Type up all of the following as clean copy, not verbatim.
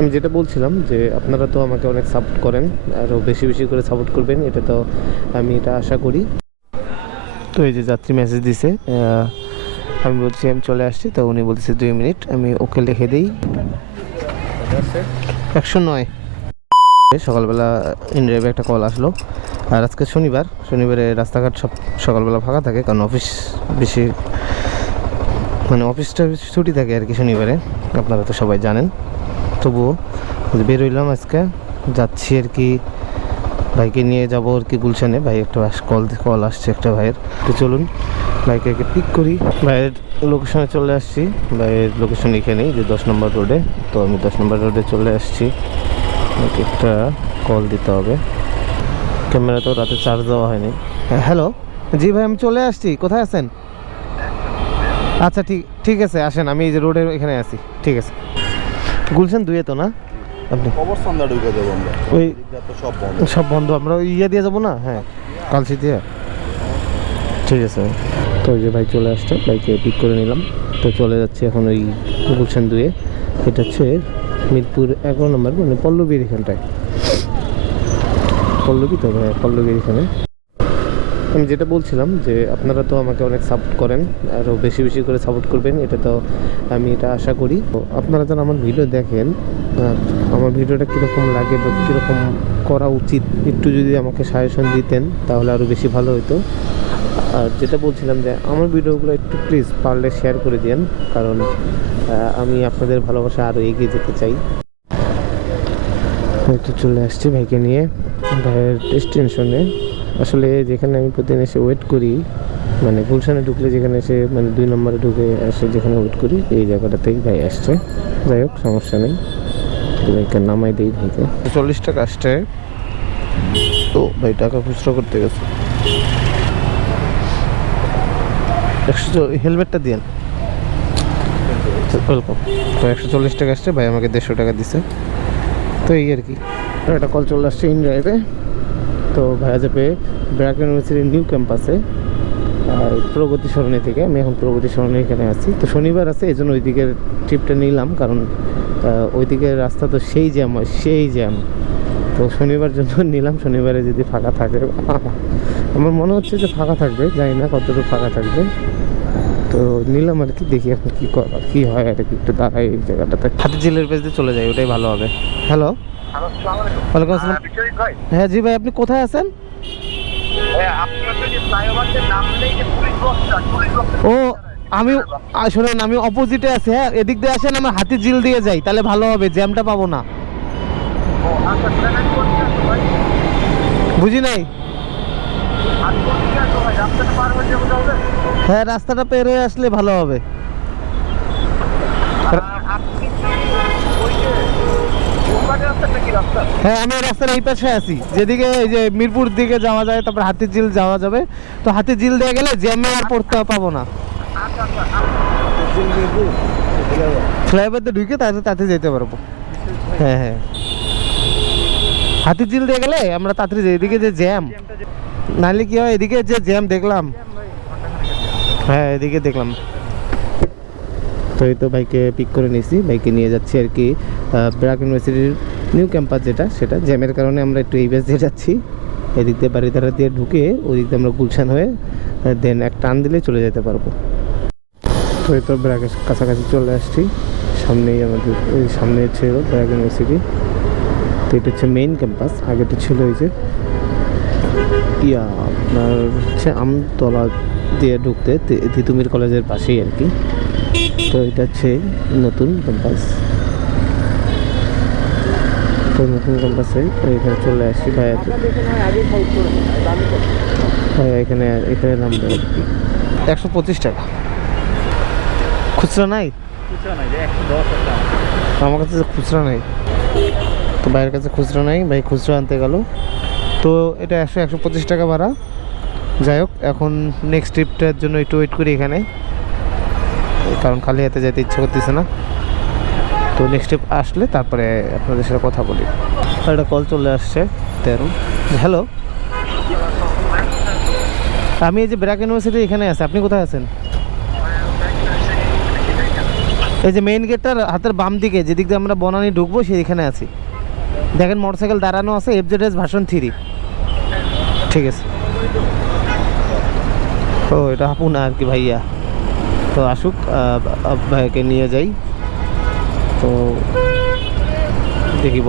আমি যেটা বলছিলাম যে আপনারা তো আমাকে অনেক সাপোর্ট করেন, আরও বেশি বেশি করে সাপোর্ট করবেন, এটা তো আমি এটা আশা করি। তো এই যে যাত্রী মেসেজ দিছে, আমি বলছি আমি চলে আসছি, তো উনি বলতেছে 2 মিনিট, আমি ওকে লিখে দিই 109। সকালবেলা ইনড্রাইভে একটা কল আসলো, আর আজকে শনিবারে রাস্তাঘাট সব সকালবেলা ফাঁকা থাকে, কারণ অফিস বেশি মানে অফিসটা ছুটি থাকে আর কি শনিবারে, আপনারা তো সবাই জানেন। তবুও বেরোইলাম আজকে, যাচ্ছি আর কি, ভাইকে নিয়ে যাব আর কি গুলশানে। ভাই একটা কল আসছে একটা ভাইয়ের, তো চলুন ভাইকে পিক করি। ভাইয়ের লোকেশনে চলে আসছি, ভাইয়ের লোকেশন এখানেই যে 10 নম্বর রোডে। তো আমি 10 নম্বর রোডে চলে আসছি, আমাকে একটা কল দিতে হবে, ক্যামেরা তো রাতে চার্জ দেওয়া হয়নি। হ্যালো, জি ভাই আমি চলে আসছি, কোথায় আছেন? আচ্ছা ঠিক আছে, আসেন, আমি এই যে রোডের এখানে আছি। ঠিক আছে, গুলশান 2-এ তো না আপনি? ওই সব বন্ধ, আমরা ওই ইয়ে দিয়ে যাবো না? হ্যাঁ, কালসি দিয়ে। ঠিক আছে, তো ওই যে ভাই চলে আসছে, বাইকে পিক করে নিলাম। তো চলে যাচ্ছি এখন ওই গুলশান 2-এ। এটা হচ্ছে মিরপুর 11 নম্বর, মানে পল্লবীর এখানটায়। পল্লবী তো ভাই, পল্লবীর এখানে। আমি যেটা বলছিলাম যে আপনারা তো আমাকে অনেক সাপোর্ট করেন, আরও বেশি বেশি করে সাপোর্ট করবেন, এটা তো আমি এটা আশা করি। তো আপনারা যেন আমার ভিডিও দেখেন, আমার ভিডিওটা কীরকম লাগে বা কীরকম করা উচিত একটু যদি আমাকে সাজেশন দিতেন তাহলে আরও বেশি ভালো হতো। আর যেটা বলছিলাম যে আমার ভিডিওগুলো একটু প্লিজ পারলে শেয়ার করে দিন, কারণ আমি আপনাদের ভালোবাসা আরও এগিয়ে যেতে চাই। হয়তো চলে আসছি ভাইকে নিয়ে ভাইয়ের ডেস্টিনেশনে। আসলে যেখানে আমি প্রতিদিন এসে ওয়েট করি, মানে গুলশানে ঢুকলে যেখানে এসে মানে 2 নম্বরে ঢুকে এসে যেখানে ওয়েট করি, এই জায়গাটাতেই ভাই আসছে। যাই হোক, সমস্যা নেই, ভাইকে নামাই দিই ভাইকে। 40 টাকা আসছে, তো ভাই টাকা খুচরো করতে গেছে। হেলমেটটা দিয়েন, ওয়েলকাম। তো 140 টাকা আসছে, ভাই আমাকে 150 টাকা দিছে। তো এই আর কি, একটা কল চলে আসছে ইন ড্রাইভে। তো ভাইয়া যাবে ব্র্যাক ইউনিভার্সিটির নিউ ক্যাম্পাসে, প্রগতি সরণি থেকে। আমি এখন প্রগতি সরণি এখানে আছি। তো শনিবার আছে, এই জন্য ওই দিকের ট্রিপটা নিলাম, কারণ ওই দিকের রাস্তা তো সেই জ্যাম। তো শনিবার জন্য নিলাম, শনিবারে যদি ফাঁকা থাকে, আমার মনে হচ্ছে যে ফাঁকা থাকবে, জানি না কতটুকু ফাঁকা থাকবে। তো নিলাম আর কি, দেখি এখন কী হয় আর কি। একটু দাঁড়াই এই জায়গাটাতে, হাতিঝিলের পেজ দিয়ে চলে যাই, ওটাই ভালো হবে। হ্যালো, ওয়ালাইকুম আসসালাম। হ্যাঁ জি ভাই, আপনি কোথায় আছেন? ও আমি শোনেন, আমি অপোজিটে আছি। হ্যাঁ, এদিক দিয়ে আসেন, আমার হাতিঝিল দিয়ে যাই, তাহলে ভালো হবে, জ্যামটা পাবো না। বুঝি নাই। হ্যাঁ, রাস্তাটা পের হয়ে আসলে ভালো হবে। হ্যাঁ, আমি রাস্তার এই পাশে আছি, যেদিকে এই যে মিরপুর দিকে যাওয়া যায়, তারপর হাতিঝিল যাওয়া যাবে। তো হাতিঝিল দিয়ে গেলে জ্যামে আর পড়তে পাবো না। ফ্লাইওভার দিয়ে ঢুকে তাতে যেতে পারবো। হ্যাঁ, হাতিঝিল দিয়ে গেলে আমরা তাড়াতাড়ি যাই। এদিকে যে জ্যাম, নাহলে কি হয়, এদিকে যে জ্যাম দেখলাম। হ্যাঁ, এদিকে দেখলাম। তো এই তো ভাইকে পিক করে নিয়েছি, ভাইকে নিয়ে যাচ্ছি আর কি ব্র্যাক ইউনিভার্সিটির নিউ ক্যাম্পাস, সেটা জ্যামের কারণে আমরা একটু এই বেস দিয়ে যাচ্ছি। এদিক দিয়ে বাড়িধারা দিয়ে ঢুকে ওই দিক দিয়ে আমরা গুলশান হয়ে দেন এক টান দিলে চলে যেতে পারবো। তো এই তো ব্র্যাকের কাছাকাছি চলে আসছি, সামনেই আমাদের ওই সামনে ছিল ব্র্যাক ইউনিভার্সিটি। তো এটা হচ্ছে মেইন ক্যাম্পাস, আগে তো ছিল এই যে আপনার হচ্ছে আমতলা দিয়ে ঢুকতে তিতুমির কলেজের পাশেই আর কি। তো এটা হচ্ছে নতুন ক্যাম্পাস। তো নতুন ক্যাম্পাসে এখানে চলে আসছি ভাইয়া, এখানে নামবে আর কি। 125 টাকা খুচরা নাই, আমার কাছে খুচরা নাই। তো ভাইয়ের কাছে খুচরা নাই, ভাই খুচরা আনতে গেল। তো এটা 125 টাকা ভাড়া। যাই হোক, এখন নেক্সট ট্রিপটার জন্য একটু ওয়েট করি এখানে, কারণ খালি হাতে যেতে ইচ্ছা করতেছে না। তো নেক্সট ট্রিপ আসলে তারপরে আপনাদের সাথে কথা বলি। একটা কল চলে আসছে 13। হ্যালো, আমি এই যে ব্র্যাক ইউনিভার্সিটি এখানে আছি, আপনি কোথায় আছেন? এই যে মেইন গেটটার হাতের বাম দিকে যেদিক দিয়ে আমরা বনানী ঢুকবো সেইখানে আছি। দেখেন মোটরসাইকেল দাঁড়ানো আছে, FZS ভার্সন 3। ঠিক আছে। ও এটা আপু না আর কি, ভাইয়া। তো আসুক, ভাইয়াকে নিয়ে যাই। তো দেখি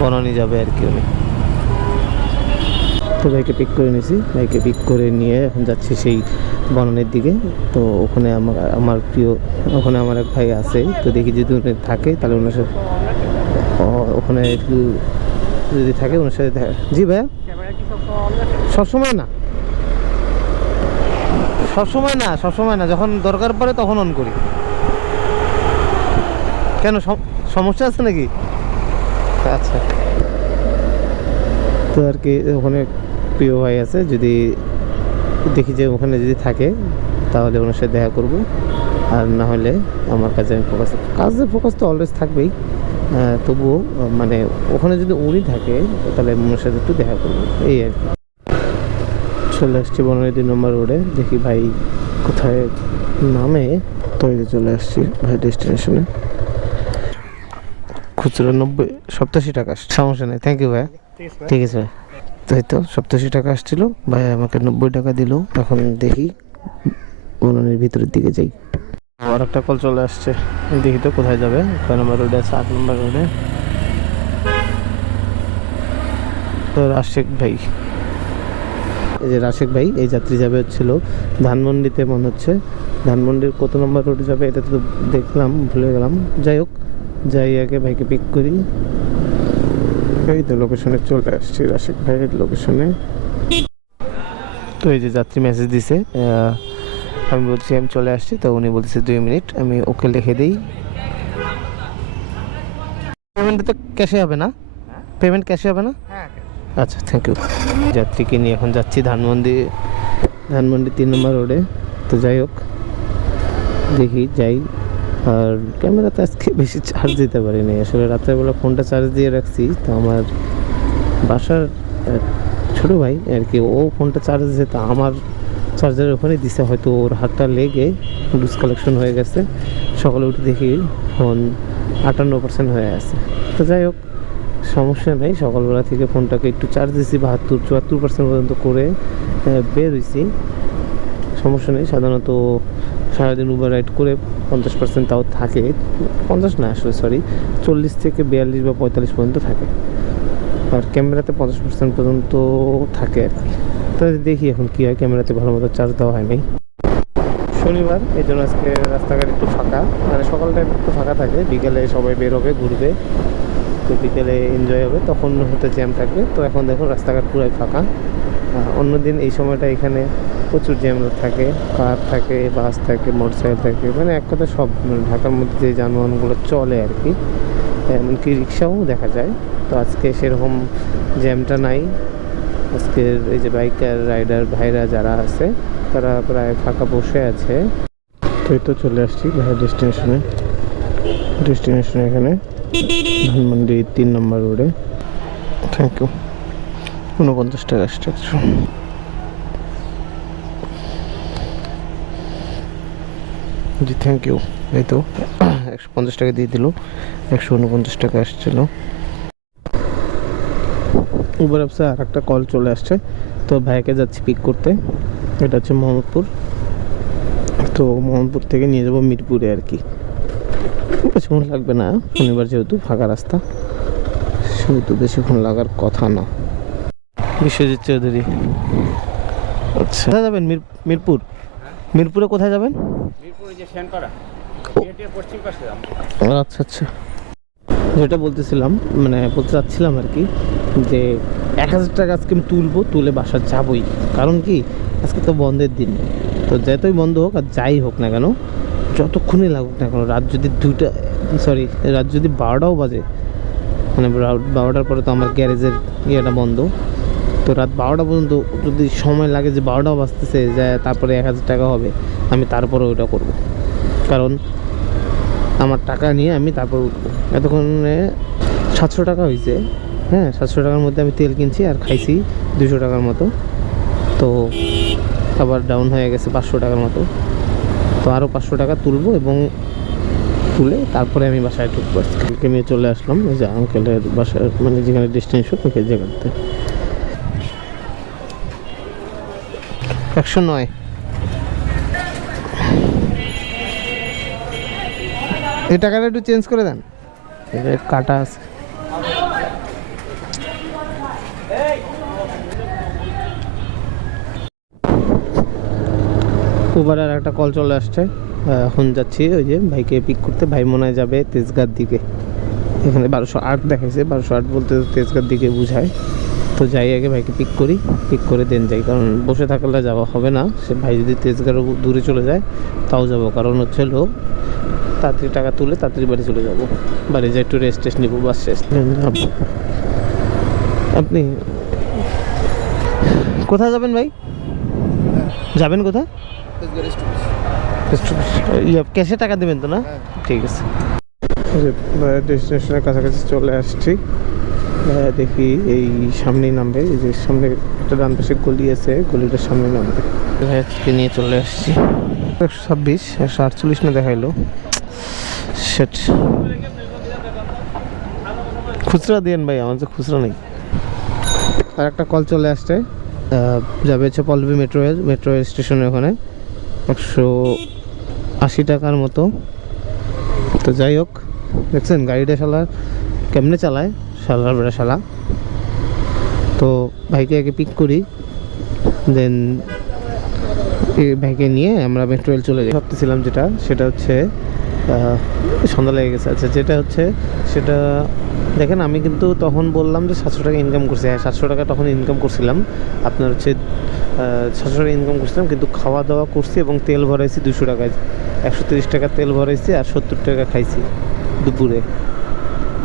বনানী যাবে আর কি উনি। তো ভাইকে পিক করে নিয়েছি, ভাইকে পিক করে নিয়ে এখন যাচ্ছি সেই বনানীর দিকে। তো ওখানে আমার প্রিয়, ওখানে আমার এক ভাই আছে। তো দেখি যদি উনি থাকে তাহলে ওনার সাথে ওখানে একটু যদি থাকে ওনার সাথে দেখা। জি ভাইয়া, সবসময় না, সবসময় না, যখন দরকার পড়ে তখন অন করি। কেন, সমস্যা আছে নাকি? আচ্ছা। তো আর কি ওখানে প্রিয় ভাই আছে, যদি দেখি যে ওখানে যদি থাকে তাহলে ওনার সাথে দেখা করব। আর না হলে আমার কাজে ফোকাস তো অলওয়েজ থাকবেই। তবুও মানে ওখানে যদি উনি থাকে তাহলে ওনার সাথে একটু দেখা করবো, এই আর কি। চলে আসছি বনানী 2 নম্বর রোডে, দেখি ভাই কোথায় নামে। তো এই যে চলে আসছি ভাই ডেস্টিনেশনে। খুচরো 87 টাকা, সমস্যা নেই, থ্যাংক ইউ ভাই। ঠিক আছে ভাই। তাই তো 87 টাকা আসছিল, ভাই আমাকে 90 টাকা দিল। এখন দেখি বনানীর ভিতরের দিকে যাই। আর একটা কল চলে আসছে, দেখি তো কোথায় যাবে। 6 নম্বর রোডে আছে, 8 নম্বর রোডে। তো রাশেক ভাই, এই যে রাশেক ভাই, এই যাত্রী যাবে হচ্ছিল ধানমন্ডিতে মনে হচ্ছে। ধানমন্ডির কত নম্বর রোডে যাবে এটা তো দেখলাম, ভুলে গেলাম। যাই হোক, যাই আগে ভাইকে পিক করি। এই তো লোকেশনে চলে আসছি, রাশেক ভাইয়ের লোকেশনে। তো এই যে যাত্রী মেসেজ দিছে, আমি বলছি আমি চলে আসছি। তো উনি বলতেছে 2 মিনিট, আমি ওকে লিখে দিই। পেমেন্টটা তো ক্যাশে হবে না? পেমেন্ট ক্যাশে হবে না? আচ্ছা, থ্যাংক ইউ। যাত্রীকে নিয়ে এখন যাচ্ছি ধানমন্ডি 3 নম্বর রোডে। তো যাই হোক, দেখি যাই। আর ক্যামেরাতে আজকে বেশি চার্জ দিতে পারিনি আসলে, রাত্রেবেলা ফোনটা চার্জ দিয়ে রাখছি। তো আমার বাসার ছোটো ভাই আর কি, ও ফোনটা চার্জ দিয়েছে, তো আমার চার্জার ওখানে দিছে, হয়তো ওর হাতটা লেগে লুজ কালেকশন হয়ে গেছে। সকালে উঠে দেখি ফোন 58% হয়ে আছে। তো যাই হোক, সমস্যা নেই। সকালবেলা থেকে ফোনটাকে একটু চার্জ দিয়েছি, 72-74% পর্যন্ত করে বের হয়েছি। সমস্যা নেই। সাধারণত সারাদিন উবার রাইড করে 50% তাও থাকে, 50 না আসলে সরি, 40 থেকে 42 বা 45 পর্যন্ত থাকে। আর ক্যামেরাতে 50% পর্যন্ত থাকে আর কি। তো দেখি এখন কী হয়, ক্যামেরাতে ভালো মতো চার্জ দেওয়া হয় নাই। শনিবার, এই জন্য আজকে রাস্তাঘাট একটু ফাঁকা, মানে সকালটা একটু ফাঁকা থাকে, বিকেলে সবাই বেরোবে ঘুরবে। তো বিকেলে এনজয় হবে, তখন হয়তো জ্যাম থাকবে। তো এখন দেখুন রাস্তাঘাট পুরাই ফাঁকা। অন্যদিন এই সময়টা এখানে প্রচুর জ্যাম থাকে, কার থাকে, বাস থাকে, মোটরসাইকেল থাকে, মানে এক কথা সব ঢাকার মধ্যে যে যানবাহনগুলো চলে আর কি, এমনকি রিক্সাও দেখা যায়। তো আজকে সেরকম জ্যামটা নাই। আজকের এই যে বাইকার রাইডার ভাইরা যারা আছে তারা প্রায় ফাঁকা বসে আছে। তো এই তো চলে আসছি ভাইয়ের ডেস্টিনেশনে এখানে ধানমন্ডি 3 নম্বর রোডে। Thank you. 49 টাকা স্ট্রাকচার। G thank you. এই তো 150 টাকা দিয়ে দিল, 149 টাকা আসছিল। উবার অ্যাপসে আর একটা কল চলে আসছে। তো ভাইকে যাচ্ছি পিক করতে, এটা হচ্ছে মোহাম্মদপুর। তো মোহাম্মদপুর থেকে নিয়ে যাবো মিরপুরে আর কি। বেশিক্ষণ লাগবে না, শনিবার যেহেতু ফাঁকা রাস্তা, সেহেতু বেশিক্ষণ লাগার কথা না। বিশ্বজিৎ চৌধুরী। আচ্ছা, কোথায় যাবেন? মিরপুরে কোথায় যাবেন? আচ্ছা আচ্ছা, যেটা বলতেছিলাম, মানে বলতে চাচ্ছিলাম আর কি, যে 1000 টাকা আজকে আমি তুলে বাসা যাবই। কারণ কি, আজকে তো বন্ধের দিন। তো যতই বন্ধ হোক আর যাই হোক না কেন, যতক্ষণই লাগুক না কেন, রাত যদি 12টাও বাজে, মানে 12টার পরে তো আমার গ্যারেজের ইয়েটা বন্ধ। তো রাত 12টা পর্যন্ত যদি সময় লাগে, যে 12টাও বাজতেছে যায়, তারপরে 1000 টাকা হবে, আমি তারপরে ওইটা করব। কারণ আমার টাকা নিয়ে আমি তারপর উঠবো। এতক্ষণে 700 টাকা হয়েছে। হ্যাঁ, 700 টাকার মধ্যে আমি তেল কিনছি আর খাইছি 200 টাকার মতো। তো আবার ডাউন হয়ে গেছে 500 টাকার মতো। তো আরও 500 টাকা তুলবো এবং তুলে তারপরে আমি বাসায় ঢুকবো। আজকে নিয়ে চলে আসলাম এই যে আঙ্কেলের বাসার মানে যেখানে ডেস্টিনেশন ওই জায়গাতে। 109 এই টাকাটা একটু চেঞ্জ করে দেন, কাটা আছে। উবারের একটা কল চলে আসছে, এখন যাচ্ছি ওই যে ভাইকে পিক করতে। ভাই মনে হয় যাবে তেজগাঁর দিকে, এখানে 1208 দেখাইছে, 1208 বলতে তেজগাঁর দিকে বুঝায়। তো যাই আগে ভাইকে পিক করি, পিক করে দেন যাই, কারণ বসে থাকলে যাওয়া হবে না। সে ভাই যদি তেজগাঁর দূরে চলে যায় তাও যাবো, কারণ হচ্ছে লোক তাড়াতাড়ি টাকা তুলে তাড়াতাড়ি বাড়ি চলে যাব। বাড়ি যাই একটু রেস্ট টেস্ট নিবো, বাস শেষ। আপনি কোথায় যাবেন ভাই? যাবেন কোথায়? ক্যাশে টাকা দেবেন তো না? ঠিক আছে। ডেস্টিনেশনের কাছাকাছি চলে আসছি। দেখি এই সামনেই নামবে, এই যে সামনে একটা ডান পাশে গলি আছে, গলিটার সামনে নামবে। ভাইকে নিয়ে চলে আসছি। 126 148 না দেখাইলো। সেট খুচরা দিয়েন ভাই, আমার তো খুচরা নেই। আর একটা কল চলে আসছে, যাবে হচ্ছে পল্লবী মেট্রো রেল স্টেশনের ওখানে 180 টাকার মতো। তো যাই হোক, দেখছেন গাড়িটা শালা কেমনে চালায়, শালার বেড়া শালা। তো ভাইকে আগে পিক করি, দেন ভাইকে নিয়ে আমরা মেট্রো রেল চলে যাই। ভাবতেছিলাম যেটা সেটা হচ্ছে সন্ধ্যা লেগে গেছে। আচ্ছা যেটা হচ্ছে সেটা দেখেন, আমি কিন্তু তখন বললাম যে 700 টাকা ইনকাম করছি। হ্যাঁ 700 টাকা তখন ইনকাম করছিলাম, আপনার হচ্ছে 700 টাকা ইনকাম করছিলাম, কিন্তু খাওয়া দাওয়া করছি এবং তেল ভরাইছি 200 টাকায়। 130 টাকা তেল ভরাইছি আর 70 টাকা খাইছি দুপুরে।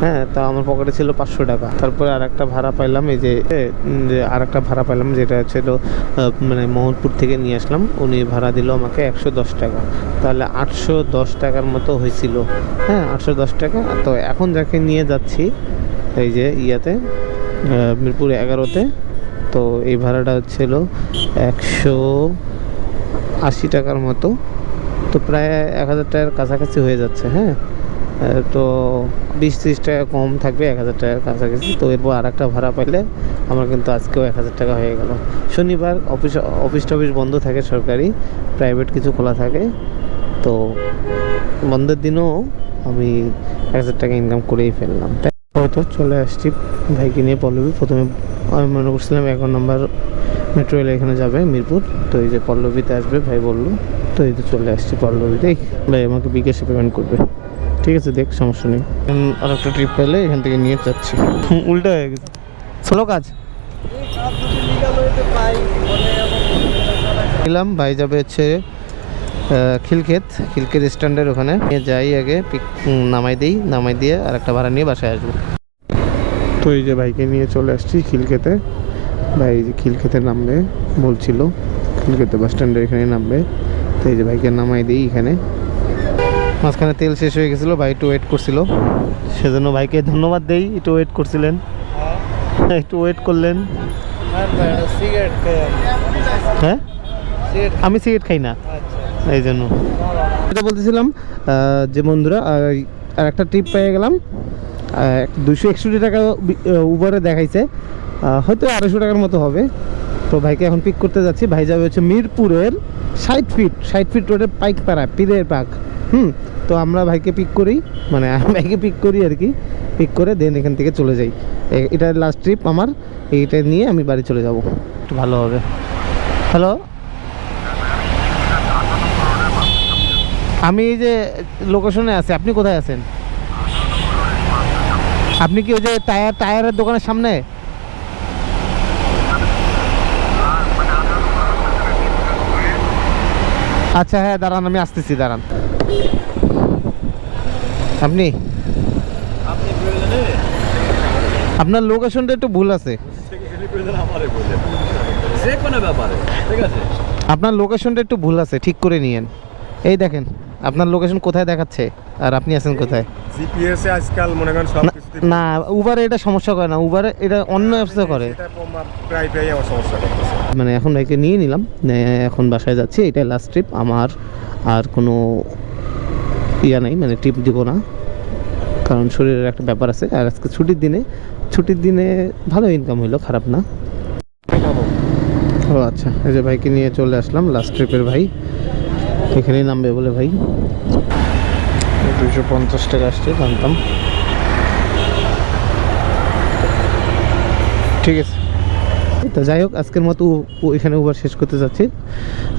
হ্যাঁ, তা আমার পকেটে ছিল 500 টাকা। তারপরে আর একটা ভাড়া পাইলাম, এই যে আর একটা ভাড়া পাইলাম যেটা ছিল মানে মোহনপুর থেকে নিয়ে আসলাম, উনি ভাড়া দিল আমাকে 110 টাকা। তাহলে 810 টাকার মতো হয়েছিল। হ্যাঁ 810 টাকা। তো এখন যাকে নিয়ে যাচ্ছি এই যে ইয়াতে মিরপুর 11-তে, তো এই ভাড়াটা হচ্ছিল 180 টাকার মতো। তো প্রায় 1000 টাকার কাছাকাছি হয়ে যাচ্ছে। হ্যাঁ, তো 20-30 টাকা কম থাকবে 1000 টাকার কাছাকাছি। তো এরপর আর একটা ভাড়া পাইলে আমার কিন্তু আজকেও 1000 টাকা হয়ে গেল। শনিবার অফিস টফিস বন্ধ থাকে, সরকারি প্রাইভেট কিছু খোলা থাকে, তো বন্ধের দিনও আমি 1000 টাকা ইনকাম করেই ফেললাম। তাই তো চলে আসছি ভাইকে নিয়ে পল্লবী। প্রথমে আমি মনে করছিলাম 11 নম্বর মেট্রো রেল এখানে যাবে মিরপুর, তো এই যে পল্লবীতে আসবে ভাই বললো। তো এই তো চলে আসছি পল্লবীতে। ভাই আমাকে বিকাশে পেমেন্ট করবে, ঠিক আছে, দেখ সমস্যা নেই। আর একটা ট্রিপ পেলে এখান থেকে নিয়ে যাচ্ছি। উল্টা হয়ে গেছে, স্লো কাজ নিলাম। ভাই যাবে হচ্ছে খিলক্ষেত স্ট্যান্ডের ওখানে যাই, আগে পিক নামাই দিয়ে আর একটা ভাড়া নিয়ে বাসায় আসবো। তো এই যে ভাইকে নিয়ে চলে আসছি খিলক্ষেতে। ভাই যে খিলক্ষেতে নামবে বলছিল, খিলক্ষেতে বাস স্ট্যান্ডের এখানে নামবে। তো এই যে ভাইকে নামাই দিই এখানে। মাঝখানে তেল শেষ হয়ে গেছিলো, ভাই একটু ওয়েট করছিল, সেজন্য ভাইকে ধন্যবাদ দেই, একটু ওয়েট করছিলেন, একটু ওয়েট করলেন। হ্যাঁ আমি সিগারেট খাই না, এই জন্য এটা বলতেছিলাম যে বন্ধুরা আর একটা ট্রিপ পেয়ে গেলাম। 261 টাকা উবারে দেখাইছে, হয়তো 250 টাকার মতো হবে। তো ভাইকে এখন পিক করতে যাচ্ছি। ভাই যাবে হচ্ছে মিরপুরের 60 ফিট রোডের পাইকপাড়া পীরের পাক। তো আমরা ভাইকে পিক করি, মানে ভাইকে পিক করি আর কি, পিক করে দেন এখান থেকে চলে যাই। এটা লাস্ট ট্রিপ আমার, এইটা নিয়ে আমি বাড়ি চলে যাব, একটু ভালো হবে। হ্যালো, আমি এই যে লোকেশনে আছি, আপনি কোথায় আছেন? আপনি কি ওই যে টায়ারের দোকানের সামনে? আচ্ছা হ্যাঁ দাঁড়ান, আমি আসতেছি, দাঁড়ান। আপনি আপনার লোকেশনটা একটু ভুল আছে, আপনার লোকেশনটা একটু ভুল আছে, ঠিক করে নিয়েন। এই দেখেন আপনার লোকেশন কোথায় দেখাচ্ছে আর আপনি আছেন কোথায়। জিপিএস এ আজকাল মনে করেন সব কিছু না, উবারে এটা সমস্যা করে না, উবারে এটা অন্য অ্যাপসে করে। এটা প্রায় আমার সমস্যা করতেছে। মানে এখন ভাইকে নিয়ে নিলাম, এখন বাসায় যাচ্ছি। এটাই লাস্ট ট্রিপ আমার, আর কোনো ইয়া নাই, মানে টিপ দিব না, কারণ শরীরের একটা ব্যাপার আছে। আর আজকে ছুটির দিনে ভালো ইনকাম হইলো, খারাপ না। ও আচ্ছা, এই যে ভাইকে নিয়ে চলে আসলাম, লাস্ট ট্রিপের ভাই এখানেই নামবে বলে ভাই 250 টাকা আসছে, জানতাম। ঠিক আছে, তো যাই হোক, আজকের মতো এখানে উবার শেষ করতে যাচ্ছি।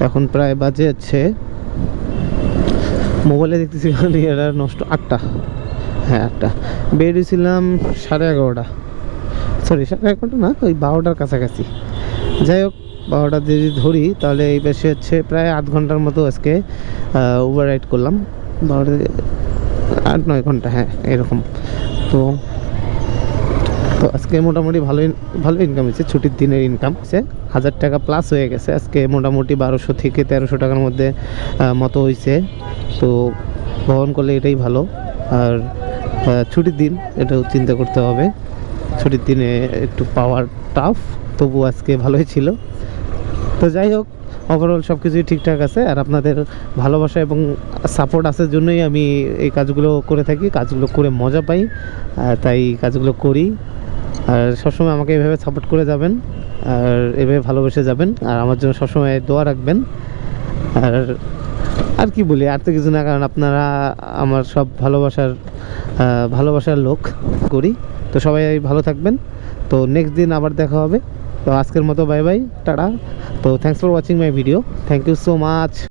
এখন প্রায় বাজে হচ্ছে, মোবাইলে দেখতেছি এরা নষ্ট 8টা, হ্যাঁ 8টা। বের হয়েছিলাম 11:30, সরি 11:30 না, ওই 12টার কাছাকাছি। যাই হোক, 12টা যদি ধরি তাহলে এই পাশে হচ্ছে প্রায় 8 ঘন্টার মতো আজকে উবার রাইড করলাম। 8-9 ঘন্টা, হ্যাঁ এরকম। তো আজকে মোটামুটি ভালো ইনকাম হয়েছে, ছুটির দিনের ইনকাম হচ্ছে 1000 টাকা প্লাস হয়ে গেছে আজকে। মোটামুটি 1200 থেকে 1300 টাকার মধ্যে মতো হয়েছে। তো বহন করলে এটাই ভালো। আর ছুটির দিন, এটাও চিন্তা করতে হবে, ছুটির দিনে একটু পাওয়ার টাফ, তবু আজকে ভালোই ছিল। তো যাই হোক, ওভারঅল সব কিছুই ঠিকঠাক আছে। আর আপনাদের ভালোবাসা এবং সাপোর্ট আসার জন্যই আমি এই কাজগুলো করে থাকি, কাজগুলো করে মজা পাই, তাই কাজগুলো করি। আর সবসময় আমাকে এভাবে সাপোর্ট করে যাবেন, আর এভাবে ভালোবেসে যাবেন, আর আমার জন্য সবসময় দোয়া রাখবেন। আর কি বলি, আর তো কিছু না, কারণ আপনারা আমার সব ভালোবাসার লোক করি। তো সবাই ভালো থাকবেন। তো নেক্সট দিন আবার দেখা হবে। তো আজকের মতো বাই বাই, টাটা। তো thanks for watching my video, thank you so much.